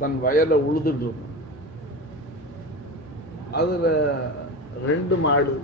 தன் வயலை உழுதுட்டு இருக்கும். அதுல 2 மாடு,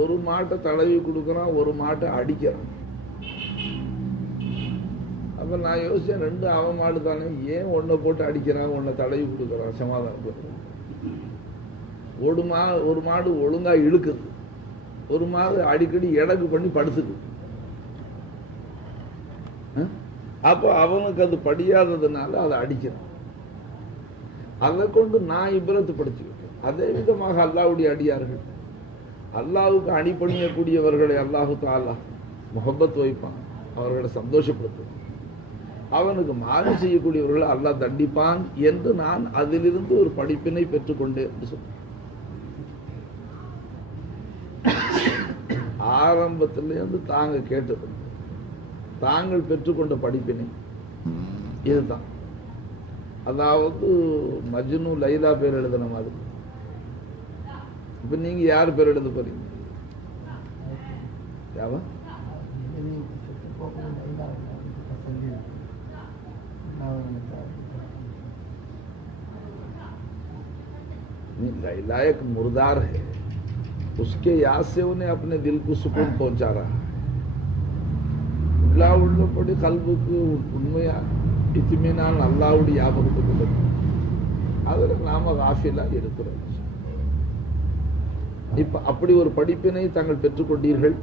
ஒரு மாட்டை தடவி கொடுக்கறான், ஒரு மாட்டை அடிக்கிறான். அப்ப நான் யோசிச்சேன், 2 அவன் மாடு தானே, ஏன் ஒன்னை போட்டு அடிக்கிறான், ஒன்னை தடவி கொடுக்கறான், சமாதானம். ஒரு மாடு ஒழுங்கா இழுக்குது, ஒரு மாடு அடிக்கடி எடகு பண்ணி படுத்துது. அப்ப அவனுக்கு அது படியாததுனால அதை அடிக்கிறான். அதை கொண்டு நான் இப்ரத்து படிச்சுக்கிட்டேன். அதே விதமாக அல்லாஹ்வுடைய அடியார்கள், அல்லாஹ்வுக்கு அணிபணியக்கூடியவர்களை அல்லாஹு தஆலா முஹப்பத் வைப்பான், அவர்களை சந்தோஷப்படுத்துவான். அவனுக்கு மாறு செய்யக்கூடியவர்களை அல்லாஹ் தண்டிப்பான் என்று நான் அதிலிருந்து ஒரு படிப்பினை பெற்றுக்கொண்டேன் என்று சொன்னேன். ஆரம்பத்திலிருந்து தாங்க கேட்டது, தாங்கள் பெற்றுக்கொண்ட படிப்பினை இதுதான். அதாவது மஜ்னு லைலா பேர் எழுதின மாதிரி. இப்ப நீங்க யார் பேர் எழுத போறீங்க? लैला एक मुर्दार है, उसके याद से उन्हें अपने दिल को सुकून पहुंचा रहा है. உள்ளபடி கல்புக்கு உண்மையா இத்திமினான் அல்லாஹ்வுடைய ஞாபகத்துக்கு உள்ளது. அதுல நாம காஃபிலா இருக்கிறோம். இப்ப அப்படி ஒரு படிப்பினை தாங்கள் பெற்றுக்கொண்டீர்கள்.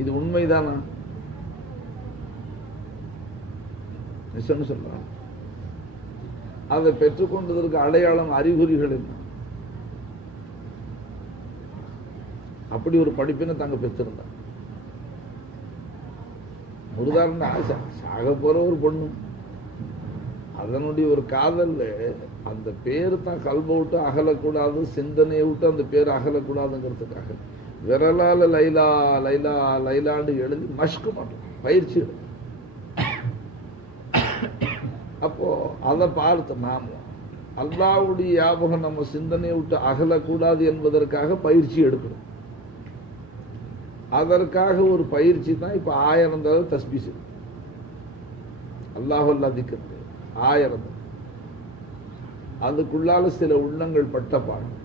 இது உண்மைதானா? நிச்சயம் சொல்றாங்க. அதை பெற்றுக்கொண்டதற்கு அடையாளம், அறிகுறிகள் என்ன? அப்படி ஒரு படிப்பினை தாங்க பெற்றிருந்தாங்க. உதாரணம், ஆசை சாக போற ஒரு பொண்ணு, அதனுடைய ஒரு காதல், அந்த பேரு தான் கல்பை விட்டு அகலக்கூடாது, சிந்தனையை விட்டு அந்த பேர் அகலக்கூடாதுங்கிறதுக்காக விரலால லைலா லைலா லைலாண்டு எழுதி மஷ்கு பண்றோம், பயிற்சி எடுக்கும். அப்போ அதை பார்த்து நாம அல்லாஹ்வுடைய ஞாபகம் நம்ம சிந்தனையை விட்டு அகலக்கூடாது என்பதற்காக பயிற்சி எடுக்கணும். அதற்காக ஒரு பயிற்சி தான் இப்ப 1000 தடவை தஸ்பீஹ் செய்யணும். அல்லாஹ் திக்ர் 1000. அதுக்குள்ளால சில உள்ளங்கள் பட்ட பாடம்.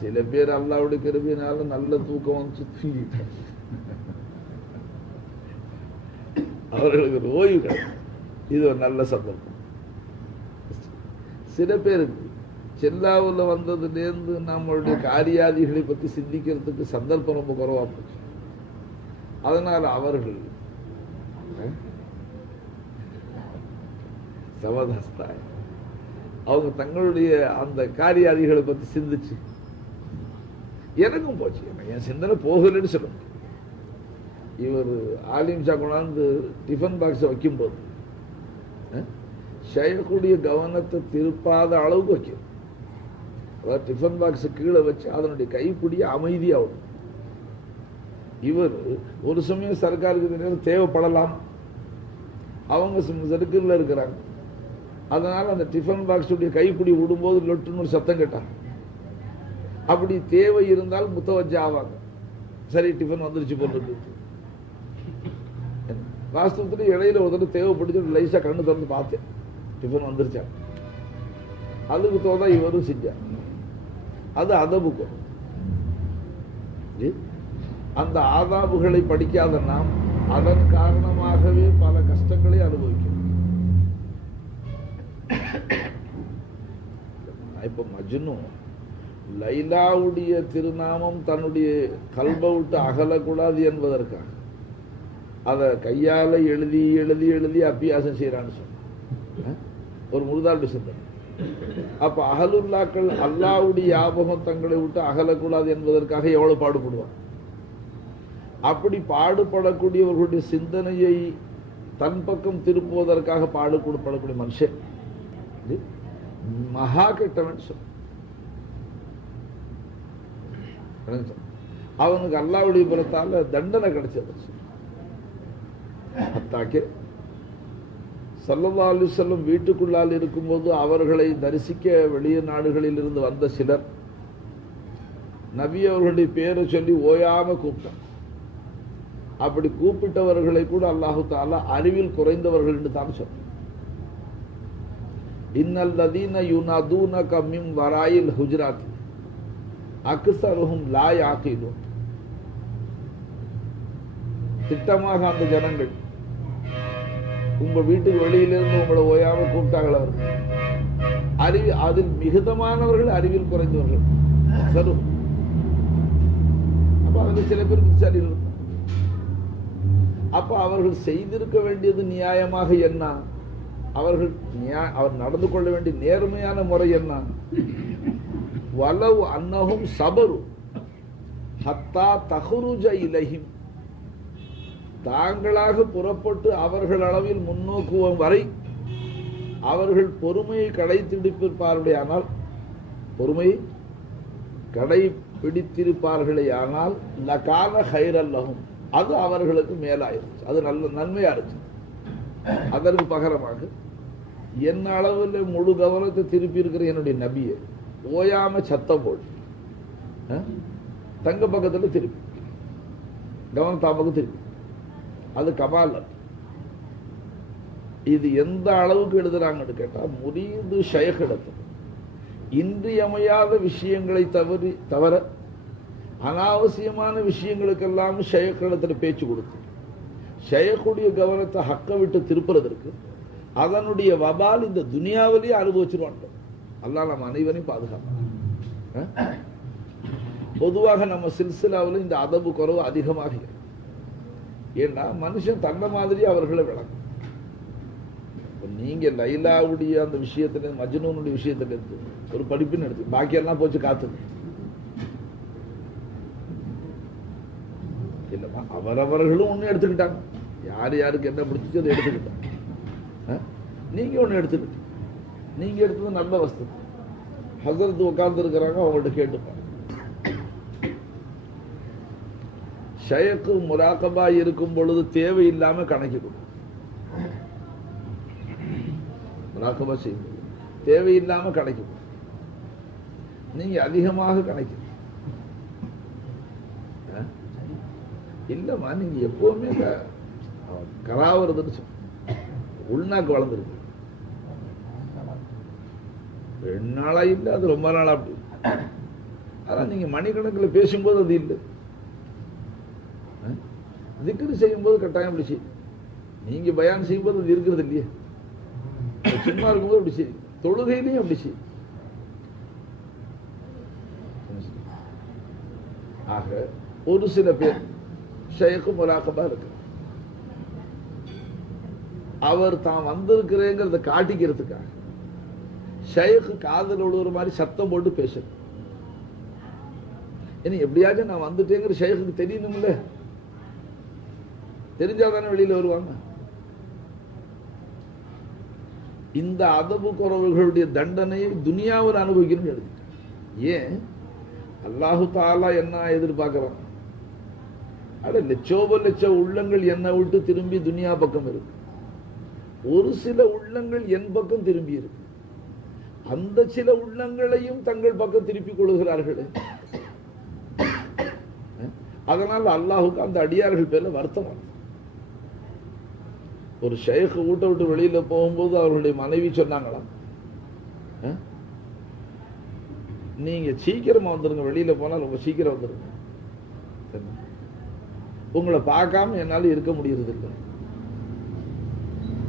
சில பேர் அல்லாஹ்வுடைய கிருபையினால நல்ல தூக்கம் வந்து தூங்கிட்டாங்க, அவர்களுக்கு ஓய்வு கிடைக்கும். இது ஒரு நல்ல சந்தர்ப்பம். சில பேருக்கு செல்லாவில் வந்ததுலேருந்து நம்மளுடைய காரியாதிகளை பற்றி சிந்திக்கிறதுக்கு சந்தர்ப்பம் ரொம்ப குறைவா போச்சு. அதனால் அவர்கள் சவதஸ்தாய் அவங்க தங்களுடைய அந்த காரியாதிகளை பற்றி சிந்திச்சு, எனக்கும் போச்சு, என் சிந்தனை போகலன்னு சொல்ல முடியும். இவர் ஆலிம் ஷா கொண்டாந்து டிஃபன் பாக்ஸை வைக்கும்போது ஷேக்குடைய கவனத்தை திருப்பாத அளவுக்கு வைக்கும். அதாவது டிஃபன் பாக்ஸ் கீழே வச்சு அதனுடைய கைப்பிடிய அமைதியாகும். இவர் ஒரு சமயம் சர்க்காருக்கு நேரம் தேவைப்படலாம், அவங்க சர்க்கிளில் இருக்கிறாங்க, அதனால அந்த டிஃபன் பாக்ஸுடைய கைப்பிடி விடும்போது லொட்டுன்னு ஒரு சத்தம் கேட்டாங்க. அப்படி தேவை இருந்தால் முத்தவஜ்ஜா ஆவாங்க, சரி டிஃபன் வந்துருச்சு போட்டு. வாஸ்தவத்துல இடையில ஒரு தடவை தேவைப்படுச்சு, லைஸா கண்ணு திறந்து பார்த்தேன், டிஃபன் வந்துருச்சா. அதுக்கு தோதா இவரும் செஞ்சார். அது அதபுக்கு. அந்த ஆதாபுகளை படிக்காத நாம் அதன் காரணமாகவே பல கஷ்டங்களை அனுபவிக்கிறோம். இப்ப மஜ்னு லைலாவுடைய திருநாமம் தன்னுடைய கல்பை விட்டு அகலக்கூடாது என்பதற்காக அதை கையால எழுதி எழுதி எழுதி அபியாசம் செய்யறான்னு சொன்ன ஒரு முழுதாண்டு சிந்தனை. அப்ப அகலுல்லாக்கள் அல்லாஹ்வுடைய ஞாபகம் தங்களை விட்டு அகலக்கூடாது என்பதற்காக எவ்வளவு பாடுபடுவார். அப்படி பாடுபடக்கூடியவர்களுடைய சிந்தனையை தன் பக்கம் திருப்புவதற்காக பாடுபடக்கூடிய மனுஷன் மகா கெட்டவன் சொல். அவனுக்கு அல்லாஹ்வுடைய புறத்தால தண்டனை கிடைச்சது. அத்தாக்கே ஸல்லல்லாஹு அலைஹி வஸல்லம் வீட்டுக்குள்ளால் இருக்கும்போது அவர்களை தரிசிக்க வெளிய நாடுகளில் இருந்து வந்த சிலர் நபி அவர்களுடைய பேரை சொல்லி ஓயாம கூப்பிட்டாங்க. அப்படி கூப்பிட்டவர்களை கூட அல்லாஹு தஆலா அறிவில் குறைந்தவர்கள் என்று தான் சொல்றார். இன்னல்லதீன யுனாதூனக மின் வராயில் ஹுஜராத் அக்ஸருஹும் லா யாகிலூன். திட்டமாக அந்த ஜனங்கள் உங்க வீட்டுக்கு வெளியிலிருந்து உங்களை ஓயாம கூப்பிட்டாங்களா, அதில் மிகுதமானவர்கள் அறிவில் குறைந்தவர்கள். அப்ப அதுல சில பேர் புத்திசாலிகள் இருந்தாங்க. அப்ப அவர்கள் செய்திருக்க வேண்டியது நியாயமாக என்ன, அவர் நடந்து கொள்ள வேண்டிய நேர்மையான முறை என்ன, வலவ் அன்னஹும் சபரு ஹத்தா தஹ்ருஜ இலைஹிம், தாங்களாக புறப்பட்டு அவர்கள் அளவில் முன்னோக்குவோம் வரை அவர்கள் பொறுமையை கடைபிடித்திருப்பார்களே ஆனால், பொறுமையை கடைபிடித்திருப்பார்களே ஆனால் லகான ஹைரல்லஹும், அது அவர்களுக்கு மேலாயிருச்சு, அது நல்ல நன்மையா இருந்துச்சு. அதற்கு பகரமாக என்ன அளவில் முழு கவனத்தை திருப்பி இருக்கிற என்னுடைய நபியை ஓயாம சத்தம் போட்டு தங்க பக்கத்துல திருப்பி கவனம் தாமக்கு திருப்பி, அது கமால். இது எந்த அளவுக்கு எழுதுறாங்கன்னு கேட்டா, முரீது ஷைக் இடத்துல இன்றியமையாத விஷயங்களை தவிர அனாவசியமான விஷயங்களுக்கெல்லாம் ஷைக் இடத்துல பேச்சு கொடுத்து ஷைக்குடைய கவனத்தை ஹக்க விட்டு திருப்புறதற்கு அதனுடைய வபால் இந்த துனியாவிலேயே அனுபவிச்சிருவாங்க. அல்லாஹ் நம்ம அனைவரையும் பாதுகாப்பான். பொதுவாக நம்ம சில்சிலாவில் இந்த அதபு குறைவு அதிகமாக இருக்கு. ஏன்னா மனுஷன் தன்ன மாதிரி அவர்களை விளக்கும். நீங்க லைலாவுடைய அந்த விஷயத்துல மஜ்னூனுடைய விஷயத்துல இருந்து ஒரு படிப்புன்னு எடுத்து பாக்கியெல்லாம் போச்சு காத்துது இல்லமா, அவரவர்களும் ஒண்ணு எடுத்துக்கிட்டாங்க. யார் யாருக்கு என்ன பிடிச்சிச்சு அதை எடுத்துக்கிட்டாங்க. நீங்க ஒண்ணு எடுத்துக்கிட்டு நீங்க எடுத்தது நல்ல வஸ்து. ஹஸரத் உட்கார்ந்து இருக்கிறாங்க, அவங்கள்ட்ட கேட்டுப்பாங்க. ஷைக் முராகபா இருக்கும் பொழுது தேவையில்லாம கணக்கு கொடு. முராகபா செய்யும் தேவையில்லாம கணக்கு கொடு. நீங்க அதிகமாக கணக்கு இல்லம்மா, நீங்க எப்பவுமே கராவதுன்னு சொல்ல உள்நாக்கு வளர்ந்துருக்கு. 2 நாளா இல்லை, அது ரொம்ப நாளா அப்படி. அதான் நீங்க மணிக்கணக்கில் பேசும்போது அது இல்லை, திக்ரு செய்யும்போது கட்டாயம் அப்படி செய்யும். நீங்க பயான் செய்யும்போது அது இருக்கிறது இல்லையே, சும்மா இருக்கும்போது அப்படி செய்யும், தொழுகையிலையும் அப்படி செய்யும். ஆக ஒரு சில பேர் ஷைக் முராகபா இருக்கு, அவர் தான் வந்திருக்கிறேங்கிறத காட்டிக்கிறதுக்காக ஷைக் காதல் விழுகிற மாதிரி சத்தம் போட்டு பேசுறது. இனி எப்படியாச்சும் நான் வந்துட்டேங்கிற ஷைக்கு தெரியணும்ல, தெரிஞ்சாதானே வெளியில வருவாங்க. இந்த அதபு குறவுகளுடைய தண்டனையை துனியாவில் அனுபவிக்கணும்னு எழுதிட்டார். ஏன் அல்லாஹு தாலா என்ன எதிர்பார்க்கிறான்? அட லட்சோப லட்ச உள்ளங்கள் என்னை விட்டு திரும்பி துனியா பக்கம் இருக்கு, ஒரு சில உள்ளங்கள் என் பக்கம் திரும்பி இருக்கு. அந்த சில உள்ளங்களையும் தங்கள் பக்கம் திருப்பிக் கொள்கிறார்களே, அதனால் அல்லாஹுக்கு அந்த அடியார்கள் பேர்ல வருத்தம். ஒரு ஷைக் வீட்டை விட்டு வெளியில போகும்போது அவர்களுடைய மனைவி சொன்னாங்களாம், நீங்க சீக்கிரமா வந்துருங்க, வெளியில போனா ரொம்ப சீக்கிரம் வந்துருங்க, உங்களை பார்க்காம என்னால இருக்க முடியறது இல்லை,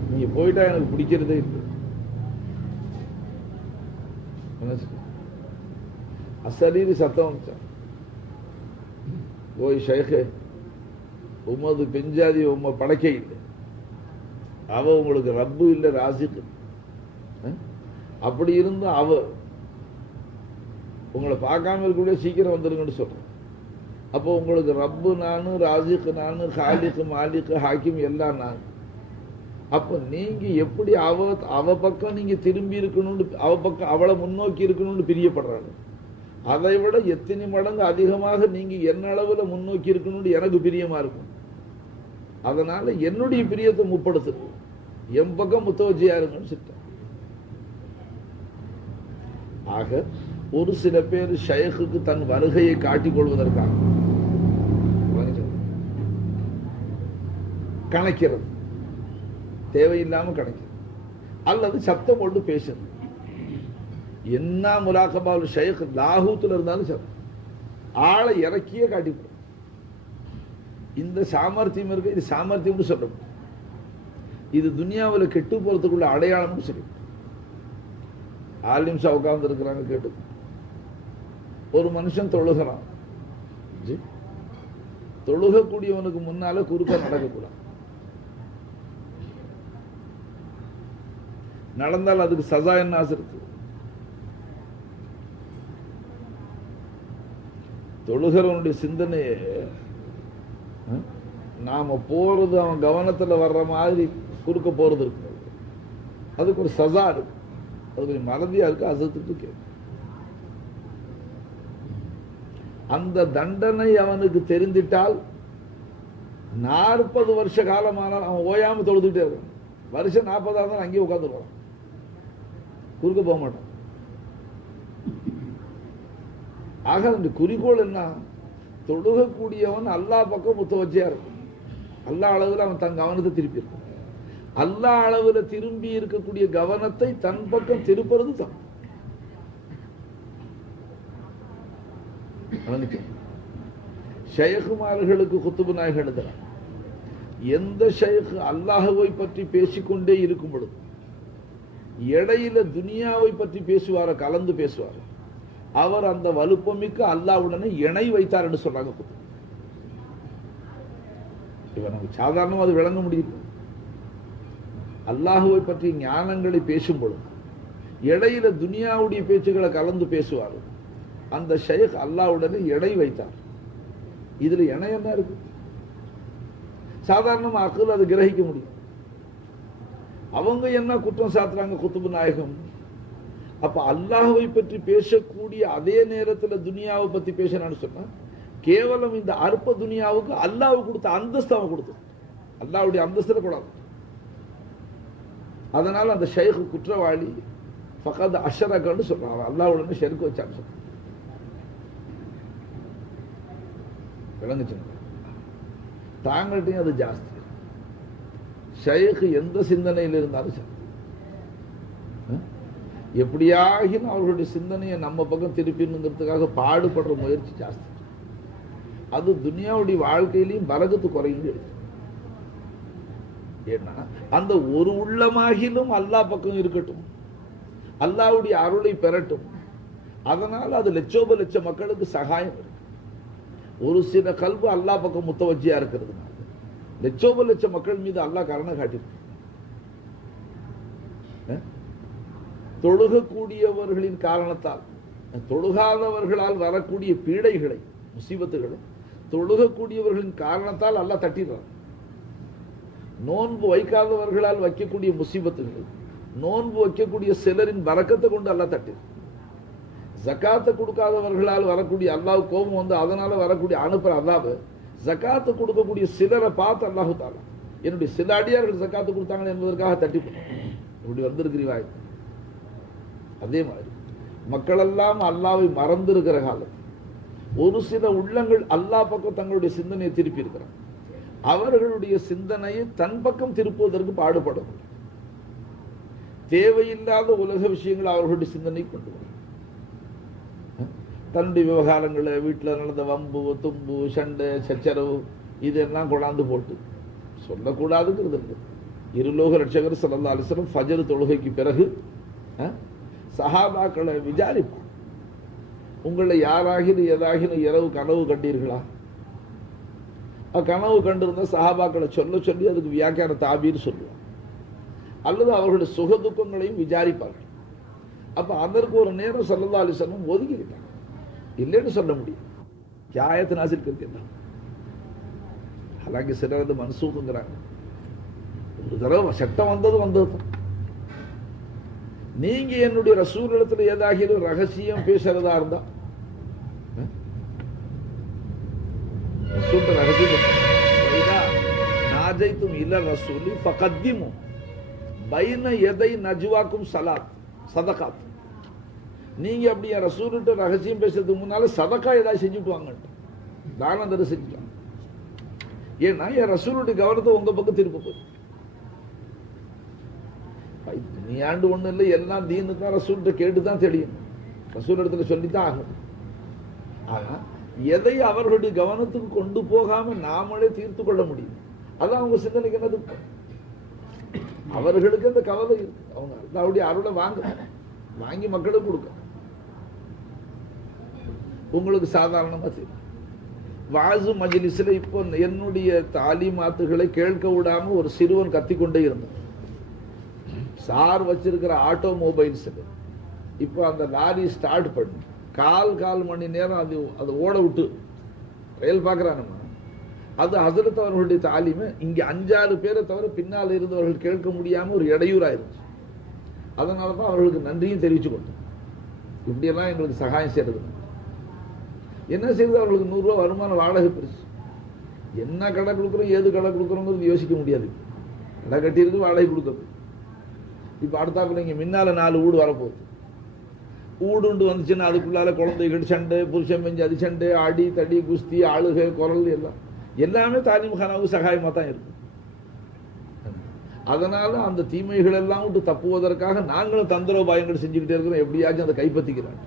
நீங்க போயிட்டா எனக்கு பிடிக்கிறதே இல்லை. அசரீரி சத்தம் வந்துச்சான், ஓய் ஷைഖே, உமது பெஞ்சாதி உம்ம படைக்க இல்லை, அவ உங்களுக்கு ரப்பு இல்லை ராசிக்கு, அப்படி இருந்தும் அவ உங்களை பார்க்காம இருக்கக்கூடிய சீக்கிரம் வந்துருங்கன்னு சொல்றேன். அப்போ உங்களுக்கு ரப்பு நானு, ராசிக்கு நானு, ஹாலிக்கு மாலிக்கு ஹாக்கிம் எல்லாம் நான். அப்ப நீங்க எப்படி அவ பக்கம் நீங்க திரும்பி இருக்கணும்னு, அவ பக்கம் அவளை முன்னோக்கி இருக்கணும்னு பிரியப்படுறாங்க, அதை விட எத்தனை மடங்கு அதிகமாக நீங்க என்ன அளவுல முன்னோக்கி இருக்கணும்னு எனக்கு பிரியமா இருக்கும். அதனால என்னுடைய பிரியத்தை முப்படுத்துது, என் பக்கம் முத்தவச்சியா இருக்குன்னு சொல்லிட்டேன். ஆக ஒரு சில பேர் ஷைக்குக்கு தன் வருகையை காட்டிக் கொள்வதற்காக கணக்கிறது, தேவையில்லாம கணக்கிறது, அல்லது சத்தம் போட்டு பேசுறது. என்ன முலாக்கபாவில் ஷேக் லாகூத்துல இருந்தாலும் சரி, ஆளை இறக்கியே காட்டிப்போம். இந்த சாமர்த்தியம் இருக்கு, இது சாமர்த்தியம் சொல்லணும். இது துனியாவில் கெட்டு போறதுக்குள்ள அடையாளம்னு சொல்லி ஆலிம் ஷா உட்கார்ந்து இருக்கிறாங்க. கேட்டு ஒரு மனுஷன் தொழுகிறான், தொழுகக்கூடியவனுக்கு முன்னால குறுக்க நடக்கக்கூடாது. நடந்தால் அதுக்கு சஜா என்ன இருக்கு? தொழுகிறவனுடைய சிந்தனையை நாம போறது அவன் கவனத்துல வர்ற மாதிரி குறுக்க போறது இருக்கு, அதுக்கு ஒரு சஜா இருக்கு, அது கொஞ்சம் மறதியா இருக்கு, அசத்துட்டு கேட்கும். அந்த தண்டனை அவனுக்கு தெரிந்திட்டால் 40 வருஷ காலமானால் அவன் ஓயாம தொழுதுகிட்டே இருக்கான். வருஷம் 40 இருந்தாலும் அங்கேயே உட்காந்துருவான், குறுக்க போக மாட்டான். ஆக அந்த குறிக்கோள் என்ன? தொழுகக்கூடியவன் அல்லாஹ் பக்கம் முத்தவச்சியா இருக்கும். அல்லாஹ் அளவில் அவன் தன் கவனத்தை திருப்பி இருக்கும். அல்லாஹ் அளவில் திரும்பி இருக்கக்கூடிய கவனத்தை தன் பக்கம் திருப்புறது தான். ஷைகுமார்களுக்கு குத்துபு நாயகம் எழுதுறான், எந்த ஷைக் அல்லாஹுவை பற்றி பேசிக்கொண்டே இருக்கும் பொழுது இடையில துனியாவை பற்றி பேசுவார, கலந்து பேசுவார், அவர் அந்த வலுப்பமிக்க அல்லாஹ்வுடனே இணை வைத்தார் என்று சொல்றாங்க. இப்ப நமக்கு சாதாரணமா அது விளங்க முடியுது. அல்லாஹுவை பற்றி ஞானங்களை பேசும் பொழுது இடையில துனியாவுடைய பேச்சுக்களை கலந்து பேசுவார், அந்த ஷைக் அல்லாஹ்வுடனே இணை வைத்தார். இதுல இணை என்ன இருக்கு? சாதாரணமா அக்ல் அது கிரகிக்க முடியும். அவங்க என்ன குற்றம் சாத்துறாங்க குத்துபு நாயகம்? அப்ப அல்லாஹ்வை பற்றி பேசக்கூடிய அதே நேரத்தில் துனியாவை பத்தி பேசினான்னு சொன்னா, கேவலம் இந்த அற்ப துனியாவுக்கு அல்லாஹ் கொடுத்த அந்தஸ்து அவன் கொடுத்து, அல்லாஹ்வுடைய அந்தஸ்துல கூடாது. அதனால அந்த ஷைக் குற்றவாளி ஃபகத் அஷ்ரகன்னு சொல்றான், அல்லாஹ்வுடனே ஷிர்க் வச்சான்னு சொல்றான். விளங்குச்சு? தாங்கள்ட்டையும் அது ஜாஸ்தி. ஷைக் எந்த சிந்தனையில் இருந்தாலும் சரி, எப்படியாகினும் அவர்களுடைய சிந்தனையை நம்ம பக்கம் திருப்பினுங்கிறதுக்காக பாடுபடுற முயற்சி ஜாஸ்தி. அது துனியாவுடைய வாழ்க்கையிலையும் பரகத்து குறைந்து. ஏன்னா அந்த ஒரு உள்ளமாகிலும் அல்லாஹ் பக்கம் இருக்கட்டும், அல்லாஹ்வுடைய அருளை பெறட்டும். அதனால அது லட்சோப லட்ச மக்களுக்கு சகாயம் இருக்கு. ஒரு சில கல்வி அல்லாஹ் பக்கம் முத்தவஜியா இருக்கிறதுனால லட்சோப லட்ச மக்கள் மீது அல்லாஹ் கருணை காட்டியிருக்கு. தொழுகக்கூடியவர்களின் காரணத்தால், தொழுகாதவர்களால் வரக்கூடிய பீடைகளை, முசீபத்துகளை தொழுகக்கூடியவர்களின் காரணத்தால் அல்லாஹ் தட்டிடுறான். நோன்பு வைக்காதவர்களால் வைக்கக்கூடிய முசீபத்துகள் நோன்பு வைக்கக்கூடிய சிலரின் வரக்கத்தை கொண்டு அல்லாஹ் தட்டிடுறான். ஜகாத்தை கொடுக்காதவர்களால் வரக்கூடிய அல்லாஹ் கோபம் வந்து அதனால வரக்கூடிய அனுப்புற அல்லாஹ் ஜகாத்தை கொடுக்கக்கூடிய சிலரை பார்த்து அல்லாஹு தாலா என்னுடைய சில அடியார்கள் ஜகாத்து கொடுத்தாங்க என்பதற்காக தட்டி இப்படி வந்திருக்கிறீங்க. அதே மாதிரி மக்கள் எல்லாம் அல்லாஹ்வை மறந்திருக்கிற காலம் ஒரு சில உள்ளங்கள் அல்லாஹ் பக்கம் தங்களுடைய சிந்தனையை திருப்பி இருக்கிறார். அவர்களுடைய சிந்தனையை தன் பக்கம் திருப்புவதற்கு பாடுபடும். தேவையில்லாத உலக விஷயங்கள் அவர்களுடைய சிந்தனை கொண்டு வரும். தன்னுடைய விவகாரங்களை, வீட்டில் நடந்த வம்பு தும்பு சண்டை சச்சரவு இதெல்லாம் கொண்டாந்து போட்டு சொல்லக்கூடாதுங்கிறது இல்லை. இருலோக ரட்சகர் ஸல்லல்லாஹு அலைஹி வஸல்லம் ஃபஜ்ர் தொழுகைக்கு பிறகு சஹாபாக்களை விசாரிப்பார், உங்களை யாராகிலும் ஏதாகிலும் இரவு கனவு கண்டீர்களா? கனவு கண்டிருந்த சஹாபாக்களை சொல்ல சொல்லி அதுக்கு வியாக்கியான தாபீர் சொல்லுவார், அல்லது அவர்களுடைய சுக துக்கங்களையும் விசாரிப்பார்கள். அப்ப அதற்கு ஒரு நேரம் ஸல்லல்லாஹு அலைஹி வஸல்லம் ஒதுக்கிக்கிட்டாங்க, இல்லைன்னு சொல்ல முடியும். ஆயத்து நாசில் இருக்கிறாங்க. ஹலாக்கி சிலர் மன்சூக்குங்கிறாங்க. ஒரு தடவை சட்டம் வந்தது. நீங்க என்னுடைய ரசூலிடத்தில் ஏதாகிலும் ரகசியம் பேசுறதா இருந்தா ரகசியம் நாஜைத்தும் இல்ல ரசூலி ஃபகத்திமு பைன எதை நஜ்வாக்கும் சலாத் சதகாத். நீங்க அப்படி என் ரசூல்கிட்ட ரகசியம் பேசுறதுக்கு முன்னால சதக்கா ஏதாவது செஞ்சுட்டு வாங்க, தானம் தர செஞ்சுட்டாங்க. ஏன்னா என் ரசூலுடைய கவனத்தை உங்க பக்கம் திருப்ப போகுது. துணியாண்டு ஒண்ணு இல்லை, எல்லாம் தீனு தான் ரசூல்கிட்ட கேட்டுதான் தெரியும், ரசூல் இடத்துல சொல்லித்தான் ஆகும். ஆனா எதை அவர்களுடைய கவனத்துக்கு கொண்டு போகாம நாமளே தீர்த்து கொள்ள முடியும், அதான் அவங்க சிந்தனைக்கு என்னது. அவர்களுக்கு அந்த கவலை இருக்கு, அவங்க அல்லாஹ்வுடைய அருளை வாங்கி மக்களுக்கு கொடுக்க. உங்களுக்கு சாதாரணமா தெரியும், வாசு மஜ்லிஸ்ல இப்போ என்னுடைய தாலிமாத்துகளை கேட்க விடாம ஒரு சிறுவன் கத்திக்கொண்டே இருந்தான். சார் வச்சிருக்கிற ஆட்டோமொபைல்ஸ் இப்போ அந்த லாரி ஸ்டார்ட் பண்ணி கால் மணி நேரம் அது ஓட விட்டு ரயில் பார்க்கறானுமா, அது ஹசரத் அவர்களுடைய தாலிமை இங்க 5-6 பேரை தவிர பின்னால் இருந்தவர்கள் கேட்க முடியாம ஒரு இடையூறாயிருச்சு. அதனாலதான் அவர்களுக்கு நன்றியும் தெரிவிச்சு கொடுத்தோம். இப்படியெல்லாம் எங்களுக்கு சகாயம் செய்யறது. என்ன செய்யுது, அவர்களுக்கு 100 ரூபாய் வருமானம் வாடகை பெருசு. என்ன கடை கொடுக்குறோம் ஏது கடை கொடுக்குறோங்கிறது யோசிக்க முடியாது. கடை கட்டியிருக்கு வாடகை கொடுக்குறது. இப்ப அடுத்தாப்புல இங்க முன்னால 4 வீடு வரப்போகுது. ஊடுண்டு வந்துச்சுன்னா அதுக்குள்ளால குழந்தைகள் சண்டை, புருஷன் பெஞ்சு அது சண்டை, அடி தடி குஸ்தி ஆளுகை குரல் எல்லாமே தாலிமுகானாவுக்கு சகாயமா தான் இருக்கும். அதனால அந்த தீமைகள் எல்லாம் விட்டு தப்புவதற்காக நாங்களும் தந்திரோபாயங்கள் செஞ்சுக்கிட்டே இருக்கிறோம், எப்படியாச்சும் அதை கைப்பற்றிக்கிறாங்க.